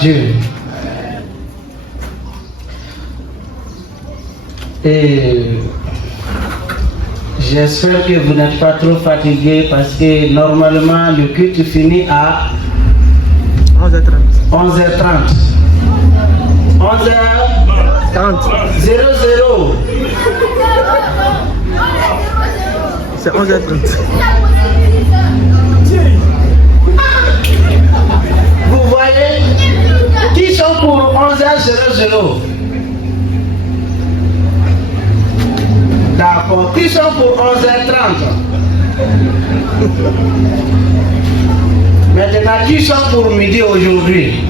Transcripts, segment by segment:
Dieu. Et j'espère que vous n'êtes pas trop fatigué parce que normalement le culte finit à 11h30. 11h30. 11h30. 00. C'est 11h30. Vous voyez qui sont pour 11h00? D'accord. Qui sont pour 11h30? Maintenant, qui sont pour midi aujourd'hui?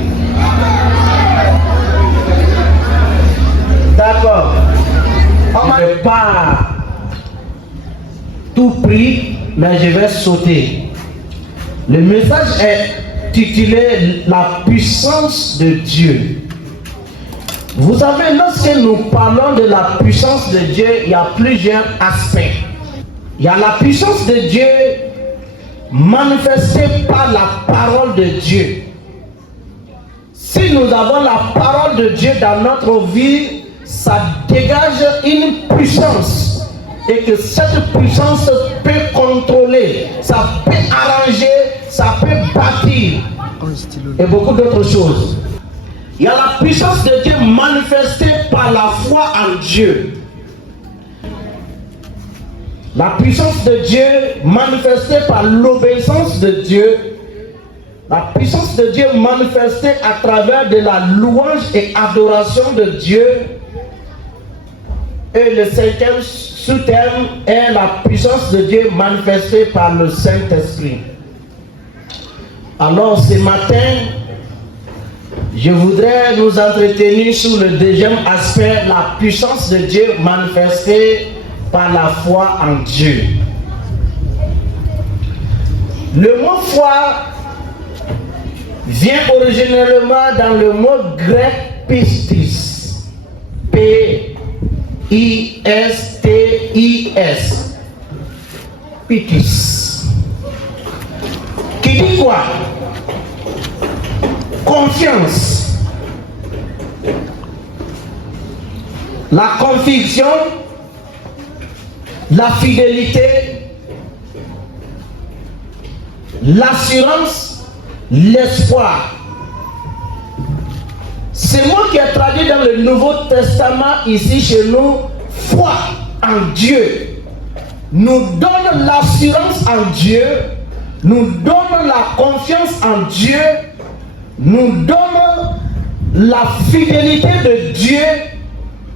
D'accord. On ne va pas tout pris, mais je vais sauter. Le message est intitulé La puissance de Dieu. Vous savez, lorsque nous parlons de la puissance de Dieu, il y a plusieurs aspects. Il y a la puissance de Dieu manifestée par la parole de Dieu. Si nous avons la parole de Dieu dans notre vie, ça dégage une puissance. Et que cette puissance peut contrôler, ça peut arranger, ça peut bâtir. Et beaucoup d'autres choses. Il y a la puissance de Dieu manifestée par la foi en Dieu. La puissance de Dieu manifestée par l'obéissance de Dieu. La puissance de Dieu manifestée à travers de la louange et adoration de Dieu. Et le cinquième sous-thème est la puissance de Dieu manifestée par le Saint-Esprit. Alors ce matin, je voudrais nous entretenir sur le deuxième aspect, la puissance de Dieu manifestée par la foi en Dieu. Le mot foi vient originellement dans le mot grec pistis. P-I-S-T-I-S. Pistis. Qui dit quoi? Confiance. La conviction, la fidélité, l'assurance, l'espoir. Ce mot qui est traduit dans le Nouveau Testament ici chez nous, foi en Dieu, nous donne l'assurance en Dieu, nous donne la confiance en Dieu, nous donne la fidélité de Dieu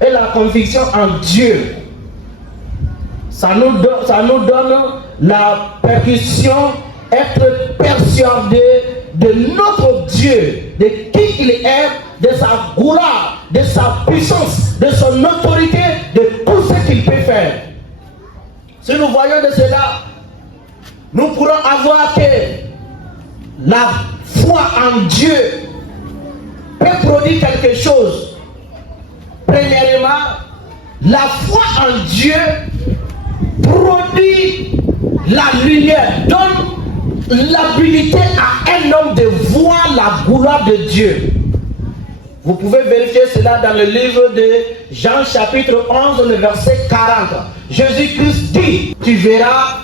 et la conviction en Dieu. Ça nous donne la percussion, être persuadé de notre Dieu, de qui il est, de sa gloire, de sa puissance, de son autorité, de tout ce qu'il peut faire. Si nous voyons de cela, nous pourrons avoir que la foi en Dieu peut produire quelque chose. Premièrement, la foi en Dieu produit la lumière, donne l'habilité à un homme de voir la gloire de Dieu. Vous pouvez vérifier cela dans le livre de Jean chapitre 11, le verset 40. Jésus-Christ dit, tu verras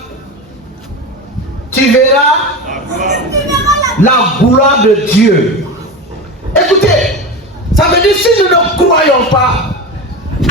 la gloire de Dieu. Écoutez, ça veut dire si nous ne croyons pas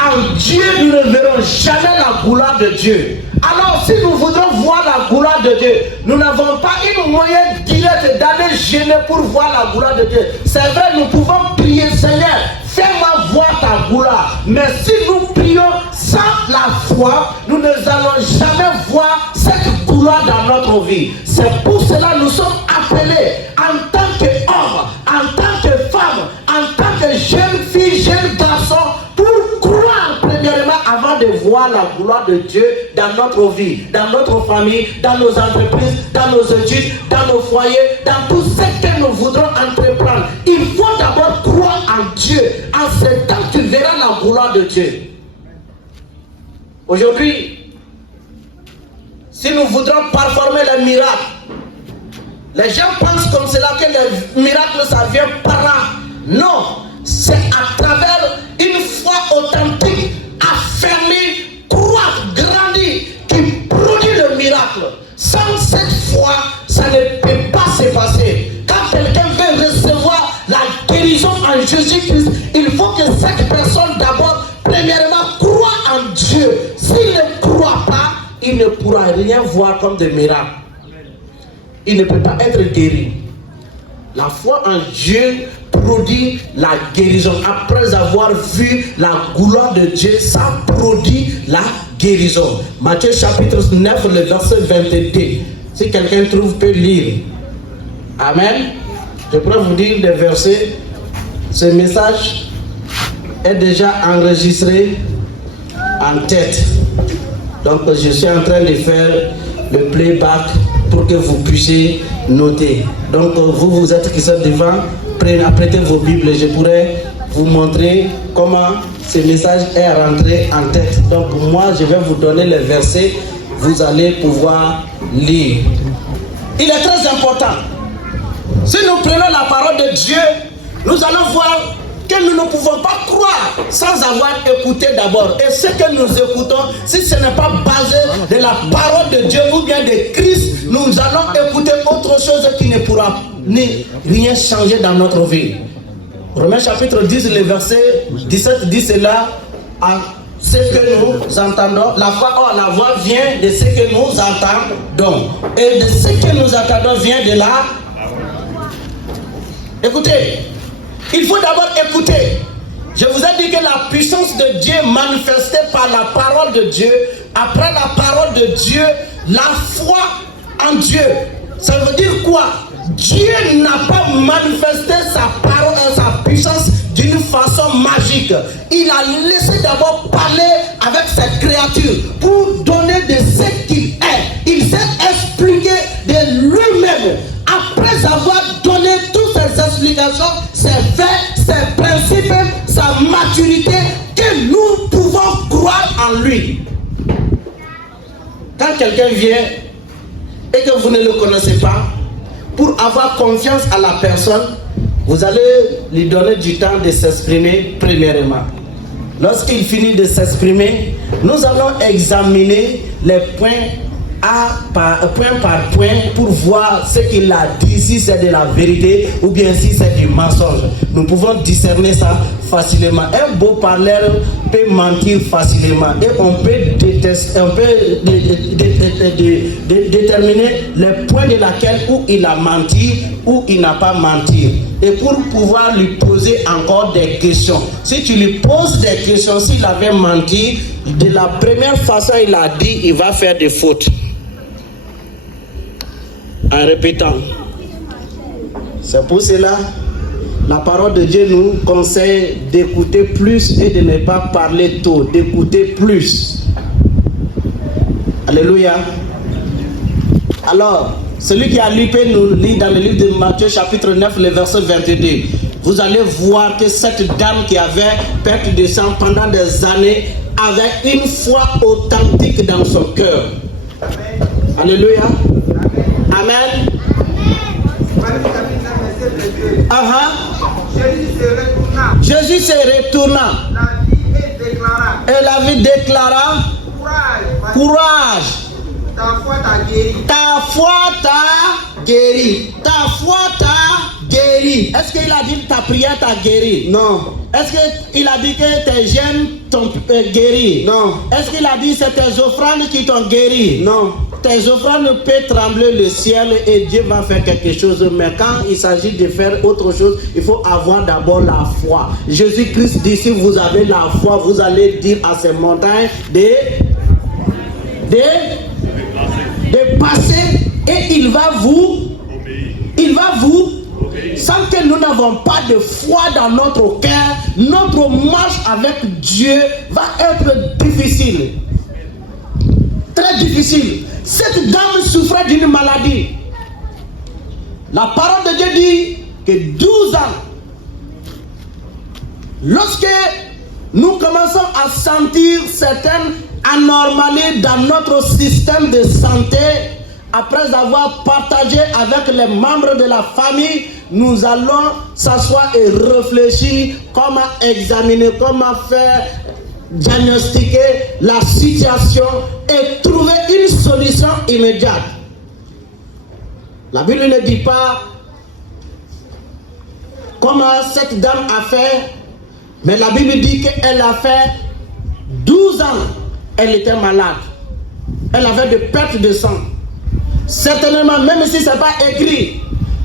en Dieu, nous ne verrons jamais la gloire de Dieu. Alors si nous voudrons voir la gloire de Dieu, nous n'avons pas une moyen directe d'aller gêner pour voir la gloire de Dieu. C'est vrai, nous pouvons prier, Seigneur, fais-moi voir ta gloire. Mais si nous prions sans la foi, nous ne allons jamais voir cette gloire dans notre vie. C'est pour cela que nous sommes appelés en tant qu'hommes, en tant que femmes, en tant que jeunes filles, jeunes garçons, pour croire premièrement avant de voir la gloire de Dieu dans notre vie, dans notre famille, dans nos entreprises, dans nos études, dans nos foyers, dans tout ce que nous voudrons entreprendre. Il faut d'abord croire en Dieu. En ce temps, tu verras la gloire de Dieu. Aujourd'hui, si nous voudrons performer les miracles, les gens pensent comme cela que les miracles, ça vient par là. Non, c'est à travers une foi authentique, affermie, croire, grandir, qui produit le miracle. Sans cette foi, ça ne peut pas se passer. Quand quelqu'un veut recevoir la guérison en Jésus-Christ, il faut que cette personne d'abord, premièrement, croit en Dieu. S'il ne croit pas, il ne pourra rien voir comme des miracles. Il ne peut pas être guéri. La foi en Dieu produit la guérison. Après avoir vu la gloire de Dieu, ça produit la guérison. Matthieu chapitre 9, le verset 22. Si quelqu'un trouve, peut lire. Amen. Je pourrais vous dire des versets. Ce message est déjà enregistré en tête. Donc je suis en train de faire le playback pour que vous puissiez noter. Donc vous êtes qui sont devant, prêtez vos Bibles. Je pourrais vous montrer comment ce message est rentré en tête. Donc moi je vais vous donner les versets, vous allez pouvoir lire. Il est très important. Si nous prenons la parole de Dieu, nous allons voir que nous ne pouvons pas croire sans avoir écouté d'abord. Et ce que nous écoutons, si ce n'est pas basé de la parole de Dieu ou bien de Christ, nous allons écouter autre chose qui ne pourra ni rien changer dans notre vie. Romains chapitre 10, le verset 17 dit cela à ce que nous entendons. La voix vient de ce que nous entendons. Et de ce que nous entendons vient de là. Écoutez. Il faut d'abord écouter. Je vous ai dit que la puissance de Dieu manifestée par la parole de Dieu, après la parole de Dieu, la foi en Dieu. Ça veut dire quoi? Dieu n'a pas manifesté sa parole et sa puissance d'une façon magique. Il a laissé d'abord parler avec ses créatures pour donner de ce qu'il est. Il s'est expliqué de lui-même. Après avoir donné toutes ces explications, ses faits, ses principes, sa maturité, que nous pouvons croire en lui. Quand quelqu'un vient et que vous ne le connaissez pas, pour avoir confiance à la personne, vous allez lui donner du temps de s'exprimer premièrement. Lorsqu'il finit de s'exprimer, nous allons examiner les points point par point pour voir ce qu'il a dit, si c'est de la vérité ou bien si c'est du mensonge. Nous pouvons discerner ça facilement. Un beau parleur peut mentir facilement et on peut déterminer les points de laquelle où il a menti ou il n'a pas menti. Et pour pouvoir lui poser encore des questions. Si tu lui poses des questions, s'il avait menti, de la première façon il a dit, il va faire des fautes. En répétant. C'est pour cela, la parole de Dieu nous conseille d'écouter plus et de ne pas parler tôt, d'écouter plus. Alléluia. Alors, celui qui a lu peut nous lire dans le livre de Matthieu chapitre 9, le verset 22. Vous allez voir que cette dame qui avait perte de sang pendant des années avait une foi authentique dans son cœur. Alléluia. Amen. Jésus se retourna. Et la vie déclara. Courage. Ta foi t'a guéri. Ta foi t'a guéri. Ta foi t'a guéri. Est-ce qu'il a dit ta prière t'a guéri? Non. Est-ce qu'il a dit que tes jeûnes t'ont guéri? Non. Est-ce qu'il a dit que c'est tes offrandes qui t'ont guéri? Non. Tes offrandes peuvent trembler le ciel et Dieu va faire quelque chose. Mais quand il s'agit de faire autre chose, il faut avoir d'abord la foi. Jésus-Christ dit, si vous avez la foi, vous allez dire à ces montagnes de passer et il va vous, sans que nous n'avons pas de foi dans notre cœur, notre marche avec Dieu va être difficile. Très difficile. Cette dame souffrait d'une maladie. La parole de Dieu dit que 12 ans, lorsque nous commençons à sentir certaines anomalies dans notre système de santé, après avoir partagé avec les membres de la famille, nous allons s'asseoir et réfléchir comment examiner, comment faire diagnostiquer la situation et trouver une solution immédiate. La Bible ne dit pas comment cette dame a fait, mais la Bible dit qu'elle a fait 12 ans, elle était malade. Elle avait des pertes de sang. Certainement, même si ce n'est pas écrit,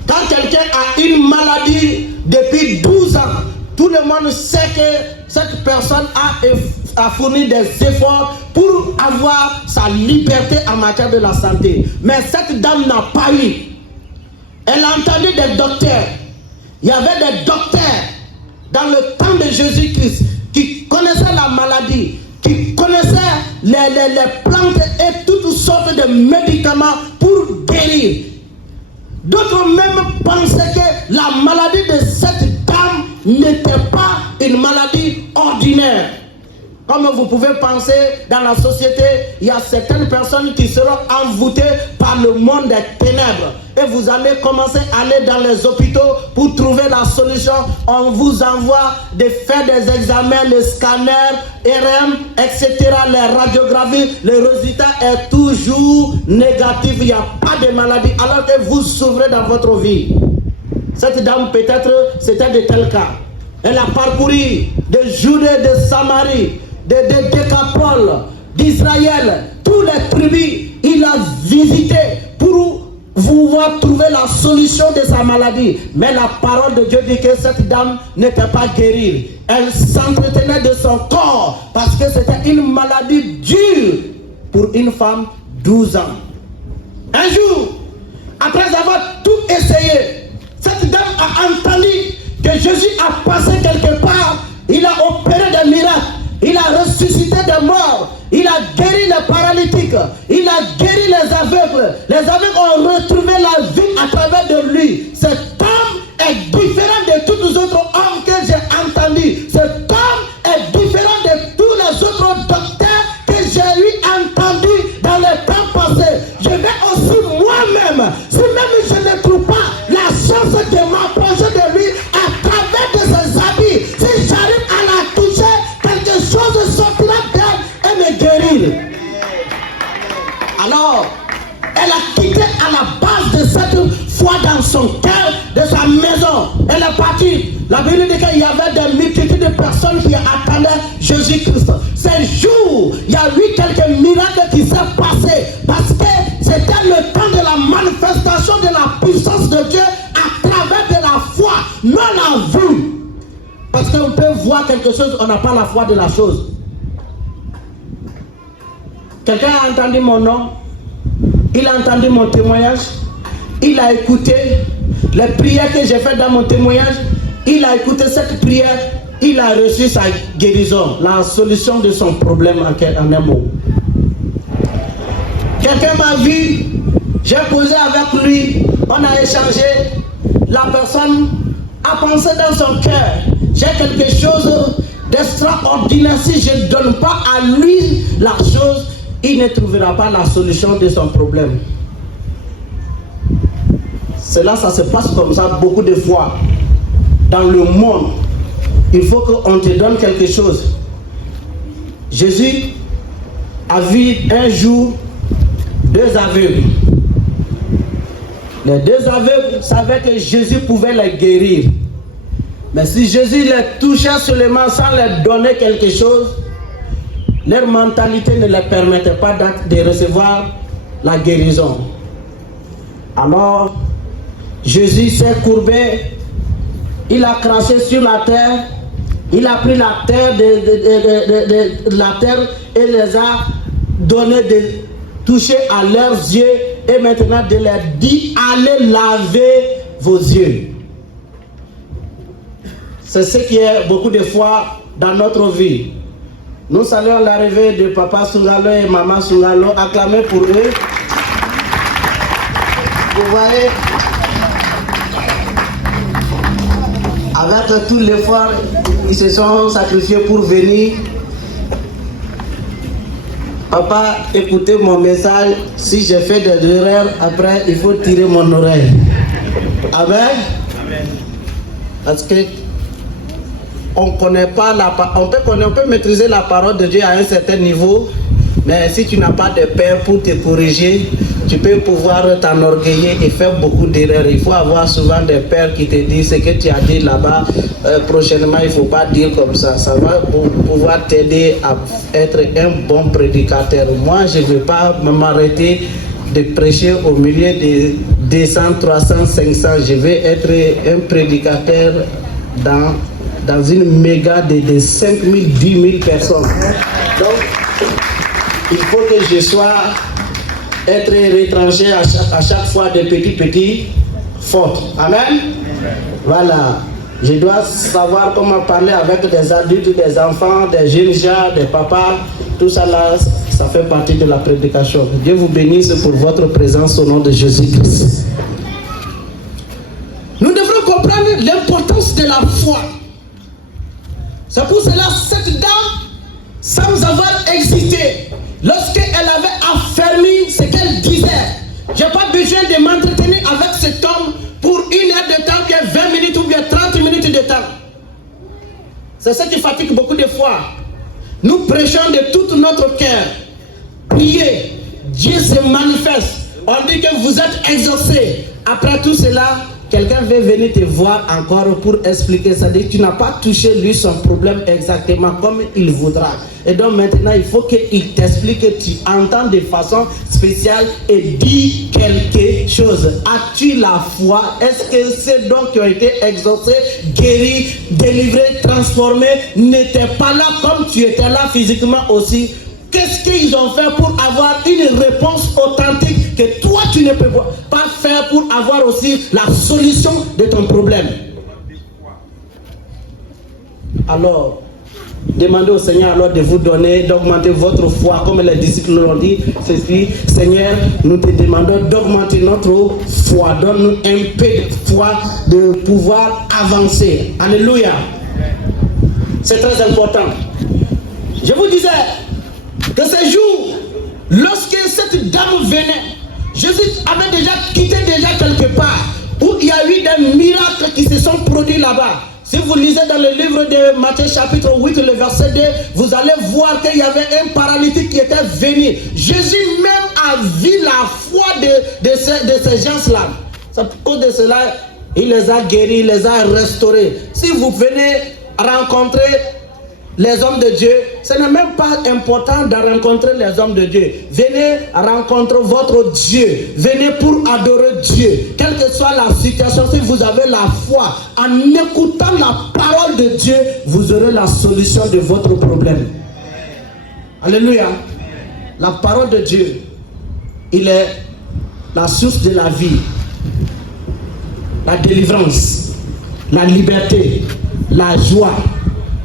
quand quelqu'un a une maladie depuis 12 ans, tout le monde sait que cette personne a fourni des efforts pour avoir sa liberté en matière de la santé. Mais cette dame n'a pas eu. Elle a entendu des docteurs. Il y avait des docteurs dans le temps de Jésus-Christ qui connaissaient la maladie, qui connaissaient les plantes et toutes sortes de médicaments pour guérir. D'autres même pensaient que la maladie de cette dame n'était pas une maladie ordinaire. Comme vous pouvez penser, dans la société, il y a certaines personnes qui seront envoûtées par le monde des ténèbres. Et vous allez commencer à aller dans les hôpitaux pour trouver la solution. On vous envoie de faire des examens, les scanners, RM, etc., les radiographies. Le résultat est toujours négatif. Il n'y a pas de maladie. Alors que vous souffrez dans votre vie. Cette dame, peut-être, c'était de tel cas. Elle a parcouru de Judée, de Samarie, de Décapole, d'Israël, tous les tribus. Il a visité pour pouvoir trouver la solution de sa maladie. Mais la parole de Dieu dit que cette dame n'était pas guérie. Elle s'entretenait de son corps parce que c'était une maladie dure pour une femme 12 ans. Un jour, après avoir tout essayé, cette dame a entendu que Jésus a passé quelque part. Il a opéré des miracles. Il a ressuscité des morts. Il a guéri les paralytiques. Il a guéri les aveugles. Les aveugles ont retrouvé la vie à travers de lui. Cet homme est différent de tous les autres hommes que j'ai entendus. Cet homme est différent de tous les autres docteurs que j'ai eu entendus dans le temps passé. Je vais aussi moi-même, si même je ne trouve pas la chance de m'approcher de lui à travers de ses habits, si j'arrive à la toucher, quelque chose sortira d'elle et me guérir. Alors, elle a quitté à la base de cette foi dans son cœur, de sa maison. Elle est partie. La Bible dit qu'il y avait des multitudes de personnes qui attendaient Jésus-Christ. Ces jours, il y a eu quelques miracles qui s'est passé parce que c'était le temps de la manifestation de la puissance de Dieu à travers de la foi, non la vue. Parce qu'on peut voir quelque chose, on n'a pas la foi de la chose. Quelqu'un a entendu mon nom? Il a entendu mon témoignage, il a écouté les prières que j'ai faites dans mon témoignage, il a écouté cette prière, il a reçu sa guérison, la solution de son problème en un mot. Quelqu'un m'a vu, j'ai causé avec lui, on a échangé, la personne a pensé dans son cœur, j'ai quelque chose d'extraordinaire, si je ne donne pas à lui la chose, il ne trouvera pas la solution de son problème. Cela, ça se passe comme ça beaucoup de fois. Dans le monde, il faut qu'on te donne quelque chose. Jésus a vu un jour 2 aveugles. Les 2 aveugles savaient que Jésus pouvait les guérir. Mais si Jésus les touchait seulement sans leur donner quelque chose, leur mentalité ne leur permettait pas de recevoir la guérison. Alors, Jésus s'est courbé, il a craché sur la terre, il a pris la terre de la terre et les a donné de toucher à leurs yeux et maintenant de leur dire, allez laver vos yeux. C'est ce qui est beaucoup de fois dans notre vie. Nous saluons l'arrivée de Papa Sungalo et Maman Sungalo, acclamez pour eux. Vous voyez, avec tout l'effort, ils se sont sacrifiés pour venir. Papa, écoutez mon message, si j'ai fait des erreurs, après il faut tirer mon oreille. Amen. Amen. Parce que on connaît pas on peut maîtriser la parole de Dieu à un certain niveau, mais si tu n'as pas de père pour te corriger, tu peux pouvoir t'enorgueillir et faire beaucoup d'erreurs. Il faut avoir souvent des pères qui te disent ce que tu as dit là-bas, prochainement il ne faut pas dire comme ça. Ça va pouvoir t'aider à être un bon prédicateur. Moi, je ne veux pas m'arrêter de prêcher au milieu de 200, 300, 500. Je vais être un prédicateur dans une méga de 5 000, 10 000 personnes. Donc, il faut que je sois être retranché à chaque fois de petit fautes. Amen. Voilà. Je dois savoir comment parler avec des adultes, des enfants, des jeunes gens, des papas. Tout ça là, ça fait partie de la prédication. Dieu vous bénisse pour votre présence au nom de Jésus-Christ. Nous devrons comprendre l'importance de la foi. C'est pour cela cette dame, sans avoir existé, lorsqu'elle avait affermi ce qu'elle disait, je n'ai pas besoin de m'entretenir avec cet homme pour 1 heure de temps, bien 20 minutes ou bien 30 minutes de temps. C'est ce qui fatigue beaucoup de fois. Nous prêchons de tout notre cœur. Priez, Dieu se manifeste. On dit que vous êtes exaucés. Après tout cela, quelqu'un veut venir te voir encore pour expliquer. Ça dit que tu n'as pas touché lui son problème exactement comme il voudra. Et donc maintenant, il faut qu'il t'explique, que tu entends de façon spéciale et dis quelque chose. As-tu la foi? Est-ce que ces dons qui ont été exaucés, guéris, délivrés, transformés, n'étaient pas là comme tu étais là physiquement aussi? Qu'est-ce qu'ils ont fait pour avoir une réponse authentique que toi tu ne peux pas faire pour avoir aussi la solution de ton problème? Alors, Demandez au Seigneur alors de vous donner, d'augmenter votre foi, comme les disciples l'ont dit. C'est dit, Seigneur, nous te demandons d'augmenter notre foi. Donne-nous un peu de foi de pouvoir avancer. Alléluia. C'est très important. Je vous disais que ces jours, lorsque cette dame venait, Jésus avait déjà quitté quelque part où il y a eu des miracles qui se sont produits là-bas. Si vous lisez dans le livre de Matthieu chapitre 8, le verset 2, vous allez voir qu'il y avait un paralytique qui était venu. Jésus même a vu la foi de ces gens-là. C'est à cause de cela, il les a guéris, il les a restaurés. Si vous venez rencontrer les hommes de Dieu, ce n'est même pas important de rencontrer les hommes de Dieu. Venez rencontrer votre Dieu. Venez pour adorer Dieu. Quelle que soit la situation, si vous avez la foi, en écoutant la parole de Dieu, vous aurez la solution de votre problème. Alléluia. La parole de Dieu, il est la source de la vie, la délivrance, la liberté, la joie,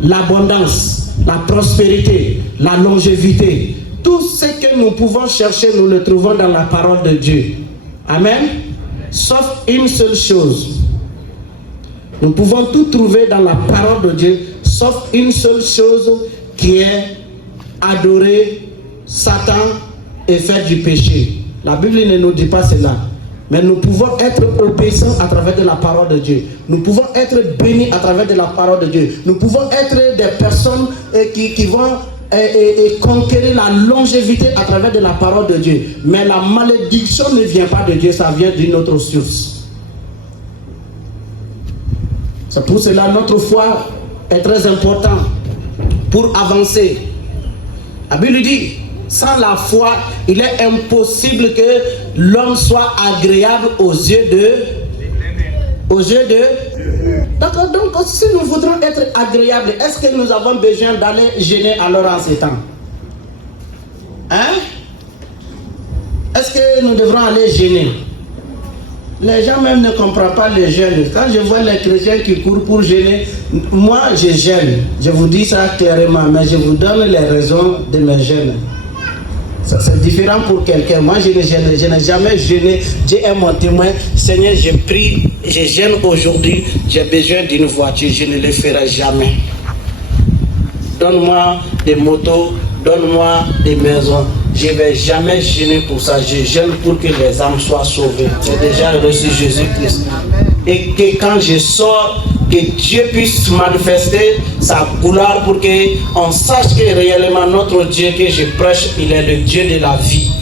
l'abondance, la prospérité, la longévité. Tout ce que nous pouvons chercher, nous le trouvons dans la parole de Dieu. Amen. Sauf une seule chose. Nous pouvons tout trouver dans la parole de Dieu, sauf une seule chose qui est adorer Satan et faire du péché. La Bible ne nous dit pas cela. Mais nous pouvons être obéissants à travers de la parole de Dieu. Nous pouvons être bénis à travers de la parole de Dieu. Nous pouvons être des personnes qui vont conquérir la longévité à travers de la parole de Dieu. Mais la malédiction ne vient pas de Dieu, ça vient d'une autre source. C'est pour cela que notre foi est très importante pour avancer. La Bible dit, sans la foi, il est impossible que l'homme soit agréable aux yeux de... D'accord, donc si nous voudrons être agréables, est-ce que nous avons besoin d'aller jeûner alors en ces temps? Hein? Est-ce que nous devrons aller jeûner? Les gens même ne comprennent pas le jeûne. Quand je vois les chrétiens qui courent pour jeûner, moi je jeûne. Je vous dis ça clairement, mais je vous donne les raisons de mes jeûnes. C'est différent pour quelqu'un. Moi, je n'ai jamais jeûné. Dieu est mon témoin. Seigneur, je prie, je jeûne aujourd'hui. J'ai besoin d'une voiture. Je ne le ferai jamais. Donne-moi des motos, donne-moi des maisons. Je ne vais jamais jeûner pour ça. Je jeûne pour que les âmes soient sauvées. J'ai déjà reçu Jésus-Christ. Et que quand je sors, que Dieu puisse manifester sa gloire pour qu'on sache que réellement notre Dieu que je prêche, il est le Dieu de la vie.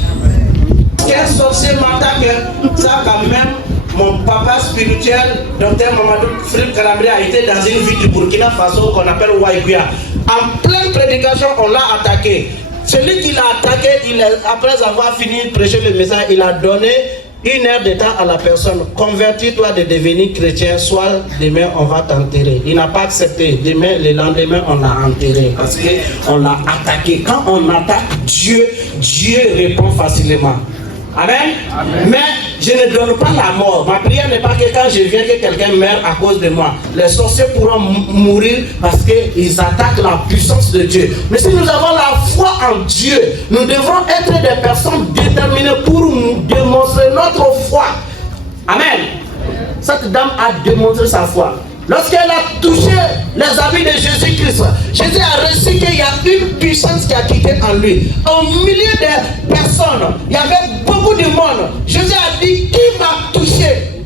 Quel sorcier m'attaque, ça quand même, mon papa spirituel, Dr Mamadou Philippe Calabria, a été dans une ville du Burkina Faso qu'on appelle Waïguia. En pleine prédication, on l'a attaqué. Celui qui l'a attaqué, après avoir fini de prêcher le message, il a donné 1 heure de temps à la personne. Convertis-toi de devenir chrétien, soit demain on va t'enterrer. Il n'a pas accepté. Demain, le lendemain, on l'a enterré parce qu'on l'a attaqué. Quand on attaque Dieu, Dieu répond facilement. Amen. Amen. Mais je ne donne pas la mort. Ma prière n'est pas que quand je viens que quelqu'un meure à cause de moi. Les sorciers pourront mourir parce qu'ils attaquent la puissance de Dieu. Mais si nous avons la foi en Dieu, nous devrons être des personnes déterminées pour nous démontrer notre foi. Amen. Cette dame a démontré sa foi. Lorsqu'elle a touché les habits de Jésus-Christ, Jésus a reçu qu'il y a une puissance qui a quitté en lui. Au milieu de personnes, il y avait beaucoup de monde. Jésus a dit, qui m'a touché?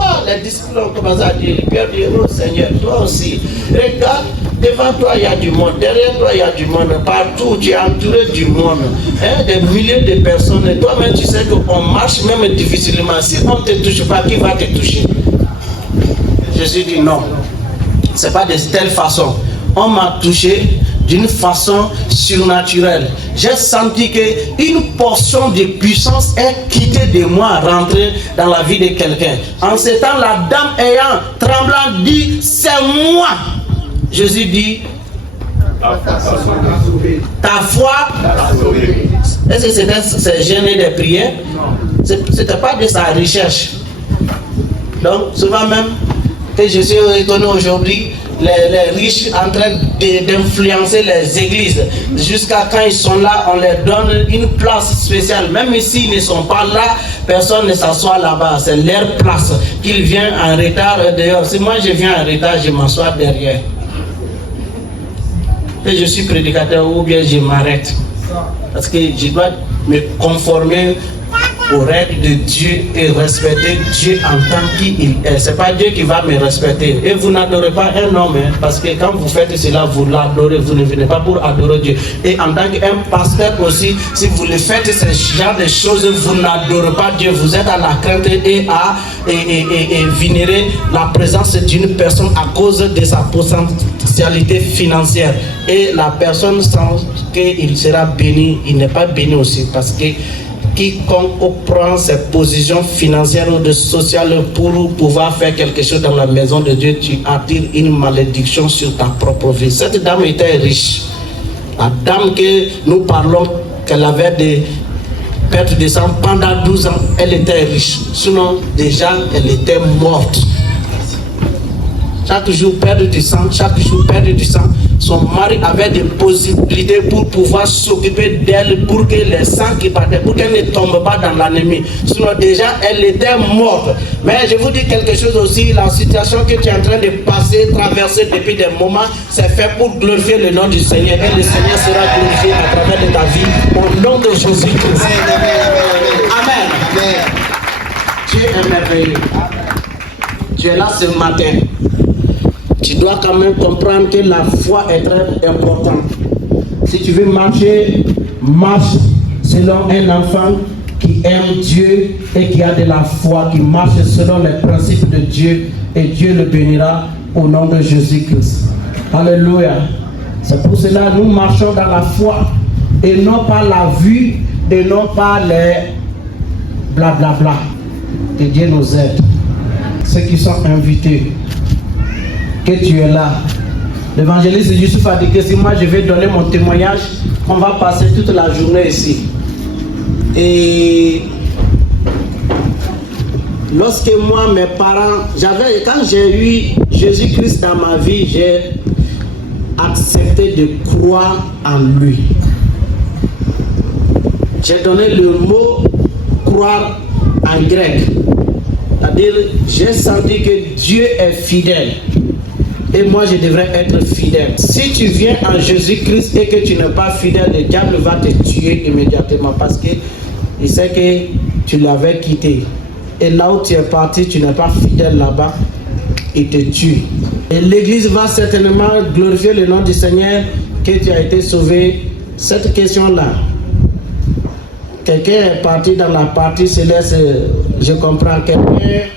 Oh, les disciples ont commencé à dire, Pierre dit, oh Seigneur, toi aussi, regarde, devant toi il y a du monde, derrière toi il y a du monde, partout tu es entouré du monde, hein, des milliers de personnes. Et toi-même tu sais qu'on marche même difficilement. Si on ne te touche pas, qui va te toucher? Jésus dit non, c'est pas de telle façon. On m'a touché d'une façon surnaturelle. J'ai senti qu'une portion de puissance est quittée de moi, rentrée dans la vie de quelqu'un. En ce temps, la dame ayant tremblant dit, c'est moi. Jésus dit, ta foi, est-ce que c'est gêné des prières? C'était pas de sa recherche. Donc, souvent même, que je suis étonné aujourd'hui, les riches en train d'influencer les églises. Jusqu'à quand ils sont là, on leur donne une place spéciale. Même s'ils ne sont pas là, personne ne s'assoit là-bas. C'est leur place. Qu'ils viennent en retard dehors. Si moi je viens en retard, je m'assois derrière. Et je suis prédicateur ou bien je m'arrête. Parce que je dois me conformer aux règles de Dieu et respecter Dieu en tant qu'il est. Ce n'est pas Dieu qui va me respecter. Et vous n'adorez pas un homme, hein, parce que quand vous faites cela, vous l'adorez. Vous ne venez pas pour adorer Dieu. Et en tant qu'un pasteur aussi, si vous le faites ce genre de choses, vous n'adorez pas Dieu. Vous êtes à la crainte et à vénérer la présence d'une personne à cause de sa potentialité financière. Et la personne, sans qu'il sera béni, il n'est pas béni aussi, parce que quiconque prend ses positions financières ou de sociales pour pouvoir faire quelque chose dans la maison de Dieu, tu attires une malédiction sur ta propre vie. Cette dame était riche. La dame que nous parlons, qu'elle avait des pertes de sang pendant 12 ans, elle était riche. Sinon, déjà, elle était morte. Chaque jour, perdre du sang, chaque jour, perdre du sang. Son mari avait des possibilités pour pouvoir s'occuper d'elle, pour que les sangs qui partaient, pour qu'elle ne tombe pas dans l'ennemi. Sinon, déjà, elle était morte. Mais je vous dis quelque chose aussi, la situation que tu es en train de passer, traverser depuis des moments, c'est fait pour glorifier le nom du Seigneur. Et le Seigneur sera glorifié à travers de ta vie, au nom de Jésus-Christ. Amen. Amen. Dieu est merveilleux. Tu es là ce matin. Tu dois quand même comprendre que la foi est très importante. Si tu veux marcher, marche selon un enfant qui aime Dieu et qui a de la foi, qui marche selon les principes de Dieu, et Dieu le bénira au nom de Jésus-Christ. Alléluia. C'est pour cela que nous marchons dans la foi et non pas la vue et non pas les blablabla. Que Dieu nous aide. Ceux qui sont invités, que tu es là. L'évangéliste Youssouf a dit que si moi je vais donner mon témoignage, on va passer toute la journée ici. Et lorsque moi, mes parents, quand j'ai eu Jésus-Christ dans ma vie, j'ai accepté de croire en lui. J'ai donné le mot croire en grec. C'est-à-dire, j'ai senti que Dieu est fidèle. Et moi, je devrais être fidèle. Si tu viens en Jésus-Christ et que tu n'es pas fidèle, le diable va te tuer immédiatement parce qu'il sait que tu l'avais quitté. Et là où tu es parti, tu n'es pas fidèle là-bas, il te tue. Et l'Église va certainement glorifier le nom du Seigneur que tu as été sauvé. Cette question-là, quelqu'un est parti dans la partie céleste, je comprends. Quelqu'un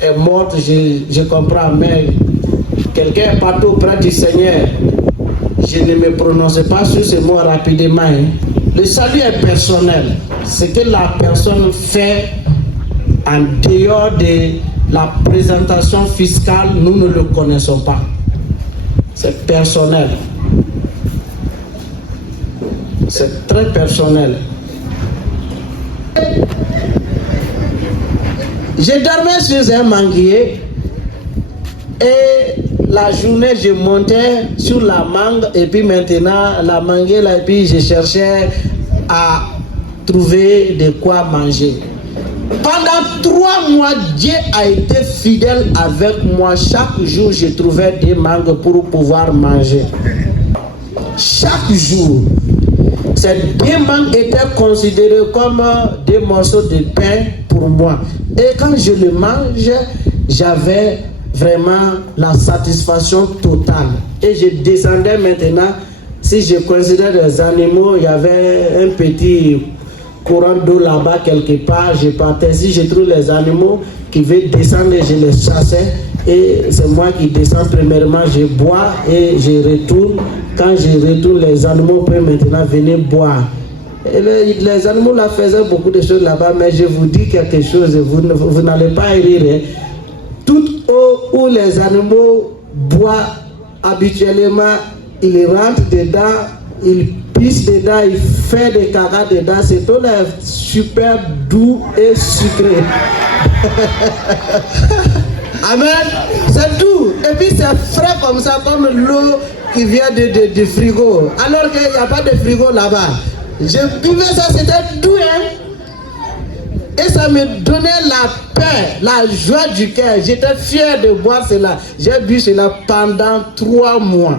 est mort, je comprends. Mais quelqu'un est parti auprès du Seigneur, je ne me prononce pas sur ce mot rapidement. Le salut est personnel. Ce que la personne fait en dehors de la présentation fiscale, nous ne le connaissons pas. C'est personnel. C'est très personnel. Je dormais sur un manguier et la journée je montais sur la mangue et puis maintenant la manguier là et puis je cherchais à trouver de quoi manger. Pendant 3 mois, Dieu a été fidèle avec moi. Chaque jour, je trouvais des mangues pour pouvoir manger. Chaque jour. Ces 2 mangues étaient considérées comme des morceaux de pain pour moi. Et quand je le mange, j'avais vraiment la satisfaction totale. Et je descendais maintenant. Si je considère les animaux, il y avait un petit courant d'eau là-bas quelque part, je partais. Si je trouve les animaux qui veulent descendre, je les chassais. Et c'est moi qui descends premièrement, je bois et je retourne. Quand je retourne, les animaux peuvent maintenant venir boire. Et les animaux là faisaient beaucoup de choses là-bas, mais je vous dis quelque chose, vous n'allez pas rire. Hein. Toute eau où les animaux boivent habituellement, ils rentrent dedans, ils pissent dedans, ils font des caca dedans. C'est tout super doux et sucré. Amen. C'est tout. Et puis c'est frais comme ça, comme l'eau qui vient du frigo. Alors qu'il n'y a pas de frigo là-bas. Je buvais ça, c'était doux, hein. Et ça me donnait la paix, la joie du cœur. J'étais fier de boire cela. J'ai bu cela pendant 3 mois.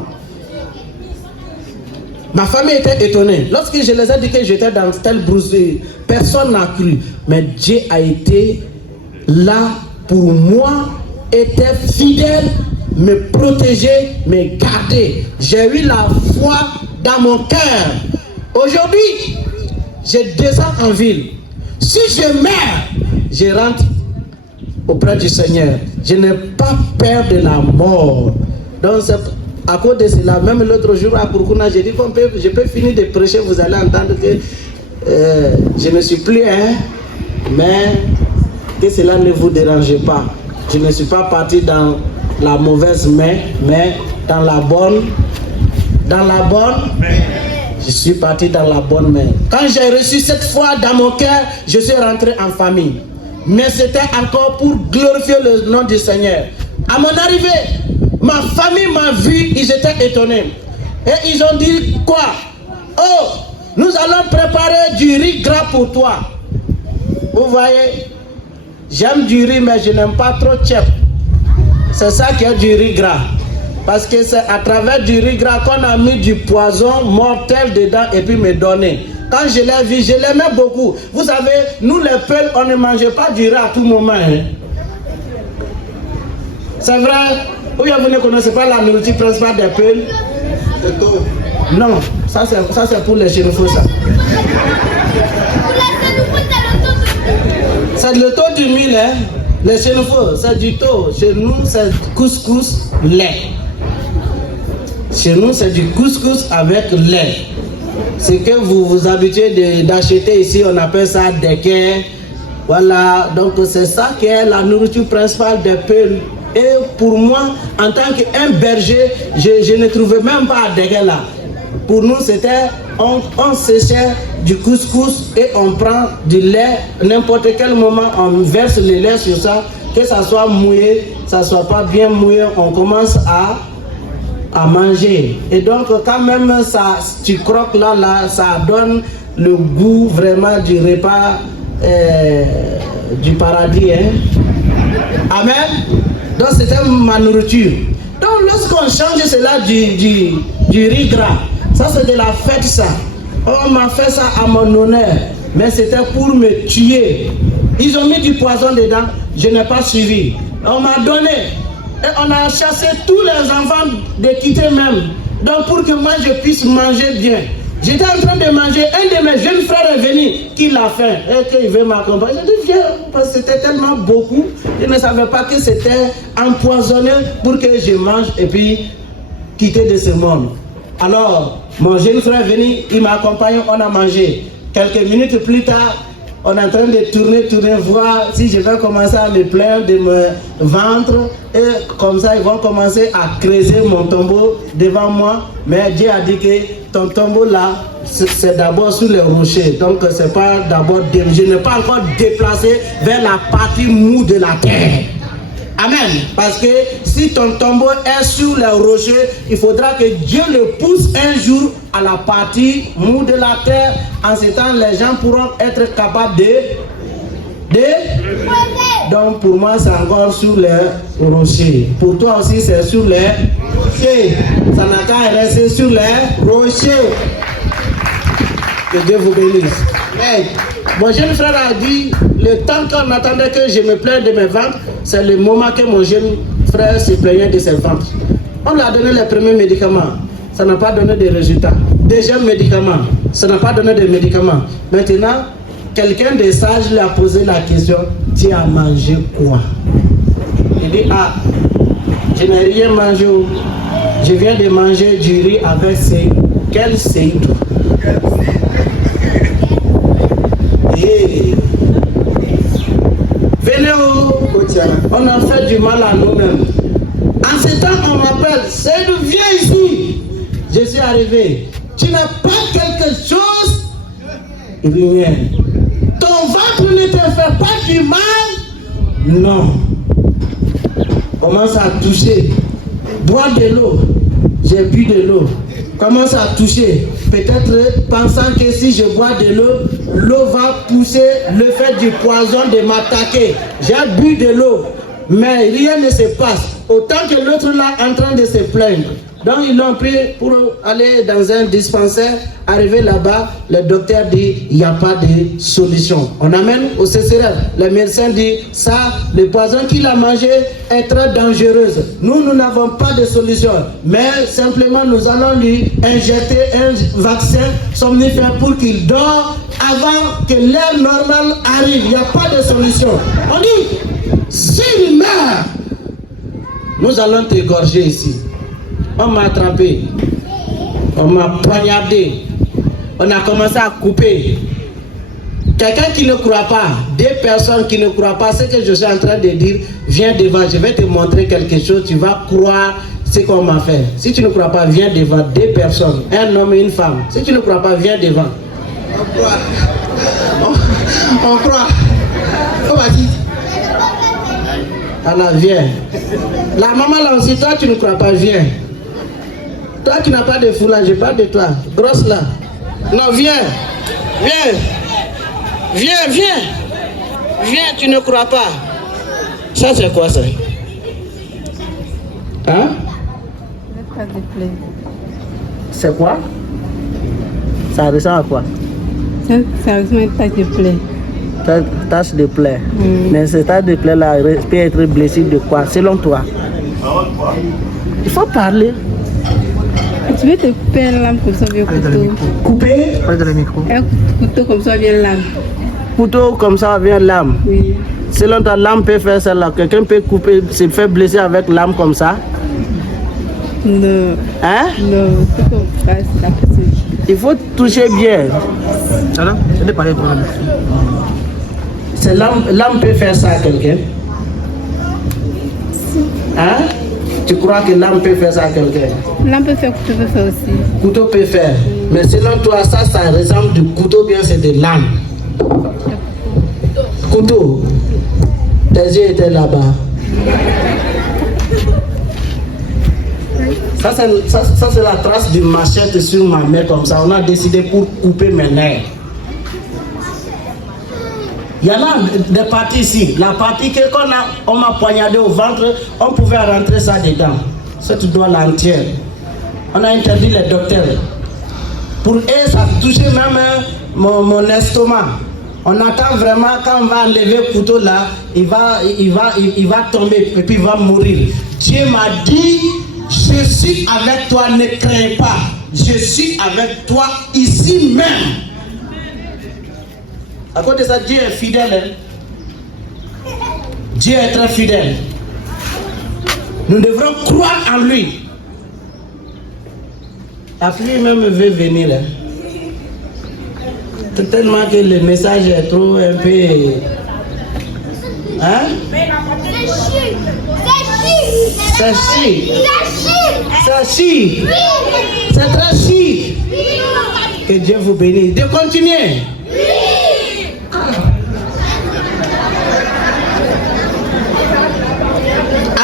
Ma famille était étonnée. Lorsque je les ai dit que j'étais dans telle brousse, personne n'a cru. Mais Dieu a été là pour moi, était fidèle, me protéger, me garder. J'ai eu la foi dans mon cœur. Aujourd'hui, je descends en ville. Si je meurs, je rentre auprès du Seigneur. Je n'ai pas peur de la mort. Donc, à cause de cela, même l'autre jour à Kurkuna, j'ai dit je peux finir de prêcher, vous allez entendre que je ne suis plus mais que cela ne vous dérange pas. Je ne suis pas parti dans la mauvaise main, mais dans la bonne. Je suis parti dans la bonne main. Quand j'ai reçu cette foi dans mon cœur, je suis rentré en famille. Mais c'était encore pour glorifier le nom du Seigneur. À mon arrivée, ma famille m'a vu, ils étaient étonnés. Et ils ont dit quoi? Oh, nous allons préparer du riz gras pour toi. Vous voyez, j'aime du riz, mais je n'aime pas trop tchèp. C'est ça qui est du riz gras. Parce que c'est à travers du riz gras qu'on a mis du poison mortel dedans et puis me donner. Quand je l'ai vu, je l'aimais beaucoup. Vous savez, nous les Peuls, on ne mangeait pas du riz à tout moment. Hein. C'est vrai? Ou vous ne connaissez pas la nourriture principale des Peuls? Non, ça c'est pour les chénifaux, ça. C'est le taux du mille, hein? Les chénifaux, c'est du taux. Chez nous, c'est couscous lait. Chez nous, c'est du couscous avec lait. Ce que vous vous habituez d'acheter ici, on appelle ça déquet. Voilà, donc c'est ça qui est la nourriture principale des Peuls. Et pour moi, en tant qu'un berger, je ne trouvais même pas déquet là. Pour nous, c'était, on séchait du couscous et on prend du lait. N'importe quel moment, on verse le lait sur ça, que ça soit mouillé, ça soit pas bien mouillé, on commence à manger. Et donc quand même ça, tu croques là, ça donne le goût vraiment du repas du paradis. Hein? Amen. Donc c'était ma nourriture. Donc lorsqu'on change cela du riz gras, ça c'est de la fête ça. On m'a fait ça à mon honneur, mais c'était pour me tuer. Ils ont mis du poison dedans, je n'ai pas suivi. On m'a donné. Et on a chassé tous les enfants de quitter même. Donc pour que moi je puisse manger bien. J'étais en train de manger, un de mes jeunes frères est venu, qui l'a faim, et qu'il veut m'accompagner. J'ai dit viens, parce que c'était tellement beaucoup, je ne savais pas que c'était empoisonné pour que je mange et puis quitter de ce monde. Alors, mon jeune frère est venu, il m'a accompagné, on a mangé. Quelques minutes plus tard, on est en train de tourner, voir si je vais commencer à me plaindre de mon ventre. Et comme ça, ils vont commencer à creuser mon tombeau devant moi. Mais Dieu a dit que ton tombeau là, c'est d'abord sur les rochers. Donc, c'est pas d'abord, je n'ai pas encore déplacé vers la partie mou de la terre. Amen. Parce que si ton tombeau est sur les rochers, il faudra que Dieu le pousse un jour à la partie mou de la terre. En ce temps, les gens pourront être capables de... Donc pour moi, c'est encore sur les rochers. Pour toi aussi, c'est sur les rochers. Ça n'a qu'à rester sur les rochers. Que Dieu vous bénisse. Hey, mon jeune frère a dit, le temps qu'on attendait que je me plaigne de mes ventes, c'est le moment que mon jeune frère se plaignait de ses ventes. On lui a donné les premiers médicaments, ça n'a pas donné de résultats. Deuxième médicament, ça n'a pas donné de médicaments. Maintenant, quelqu'un de sage lui a posé la question, tu as mangé quoi? Il dit, ah, je n'ai rien mangé, je viens de manger du riz avec Seydou. Quel Seydou? Venez on a fait du mal à nous-mêmes. En ce temps, on m'appelle, Seydou, viens ici. Je suis arrivé. Tu n'as pas quelque chose? Rien. Ton ventre ne te fait pas du mal? Non. commence à toucher. Boire de l'eau. J'ai bu de l'eau. Commence à toucher. Peut-être pensant que si je bois de l'eau, l'eau va pousser le fait du poison de m'attaquer. J'ai bu de l'eau, mais rien ne se passe. Autant que l'autre là en train de se plaindre. Donc ils l'ont pris pour aller dans un dispensaire. Arrivé là-bas, le docteur dit il n'y a pas de solution. On amène au CCRF. Le médecin dit ça, le poison qu'il a mangé est très dangereux. Nous n'avons pas de solution. Mais simplement nous allons lui injecter un vaccin somnifère pour qu'il dort avant que l'heure normale arrive. Il n'y a pas de solution. On dit s'il meurt, nous allons t'égorger ici. On m'a attrapé, on m'a poignardé, on a commencé à couper. Quelqu'un qui ne croit pas, des personnes qui ne croient pas ce que je suis en train de dire, viens devant, je vais te montrer quelque chose, tu vas croire ce qu'on m'a fait. Si tu ne crois pas, viens devant, deux personnes, un homme et une femme. Si tu ne crois pas, viens devant. On croit. On croit. On va dire. Alors viens. La maman là aussi, toi tu ne crois pas, viens. Toi qui n'as pas de foulard, je parle de toi. Grosse là. Non, viens. Viens. Viens, viens. Viens, tu ne crois pas. Ça c'est quoi ça? Hein? C'est quoi? Ça ressemble à quoi? Ça ressemble à une tache de plaie. Tache de plaie. Mais cette tache de plaie là peut être blessée de quoi selon toi? Il faut parler. Tu veux te faire une lame comme ça avec un couteau. Couper? Un couteau comme ça avec une lame. Couteau comme ça avec une lame. Oui. Selon ta lame peut faire ça là. Quelqu'un peut couper, se faire blesser avec lame comme ça? Non. Hein? Non, c'est comme ça, c'est la petite. Il faut toucher bien. Alors, je n'ai pas les problèmes. C'est l'âme peut faire ça à quelqu'un? Hein? Tu crois que l'âme peut faire ça à quelqu'un? L'âme peut faire, couteau peut faire aussi. Couteau peut faire. Mais selon toi, ça ressemble du couteau bien c'est de l'âme. Couteau. Tes yeux étaient là-bas. Ça c'est la trace d'une machette sur ma main comme ça. On a décidé pour couper mes nerfs. Il y en a des parties ici. La partie que quand on m'a poignardé au ventre, on pouvait rentrer ça dedans. Cette doigt l'entière. On a interdit les docteurs. Pour eux, ça touchait même mon estomac. On attend vraiment quand on va enlever le couteau là, il va tomber et puis il va mourir. Dieu m'a dit, je suis avec toi, ne crains pas. Je suis avec toi ici même. À cause de ça, Dieu est fidèle. Hein? Dieu est très fidèle. Nous devrons croire en lui. La pluie même veut venir. Hein? Tellement que le message est trop un peu... Hein? C'est chic. C'est chic. C'est très chic. Que Dieu vous bénisse. De continuer.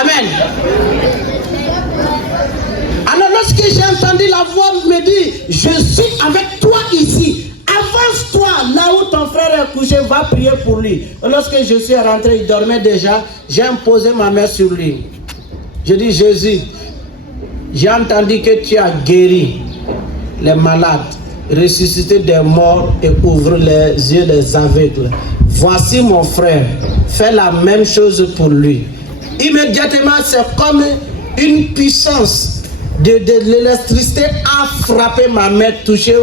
Amen. Alors lorsque j'ai entendu la voix me dire, je suis avec toi ici. Avance-toi là où ton frère est couché, va prier pour lui. Lorsque je suis rentré, il dormait déjà. J'ai imposé ma main sur lui. Je dis, Jésus, j'ai entendu que tu as guéri les malades, ressuscité des morts et ouvre les yeux des aveugles. Voici mon frère, fais la même chose pour lui. Immédiatement, c'est comme une puissance de l'électricité a frappé ma main, touché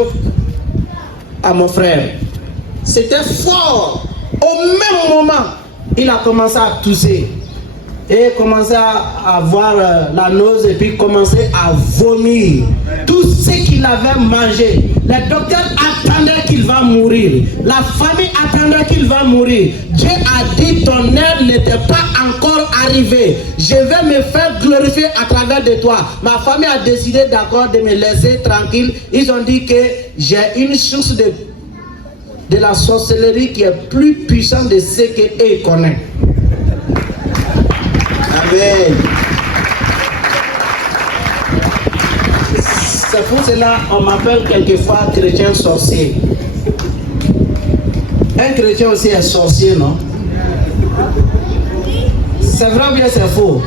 à mon frère. C'était fort. Au même moment, il a commencé à tousser et commencé à avoir la nausée et puis commencé à vomir. Tout ce qu'il avait mangé. Les docteurs attendaient qu'il va mourir. La famille attendait qu'il va mourir. Dieu a dit ton heure n'était pas encore arrivée. Je vais me faire glorifier à travers de toi. Ma famille a décidé d'accord de me laisser tranquille. Ils ont dit que j'ai une source de la sorcellerie qui est plus puissante de ce qu'eux connaissent. Amen. C'est pour cela qu'on m'appelle quelquefois chrétien sorcier. Un chrétien aussi est sorcier, non? C'est vrai ou bien c'est faux?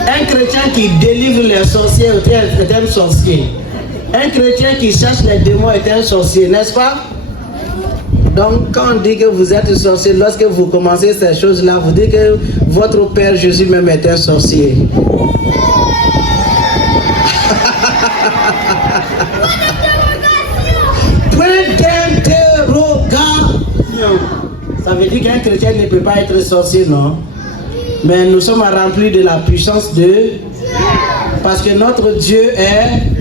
Un chrétien qui délivre les sorciers est un sorcier. Un chrétien qui cherche les démons est un sorcier, n'est-ce pas? Donc quand on dit que vous êtes sorcier, lorsque vous commencez ces choses-là, vous dites que votre Père Jésus même est un sorcier. Point d'interrogation. Ça veut dire qu'un chrétien ne peut pas être sorcier, non? Mais nous sommes remplis de la puissance de... Parce que notre Dieu est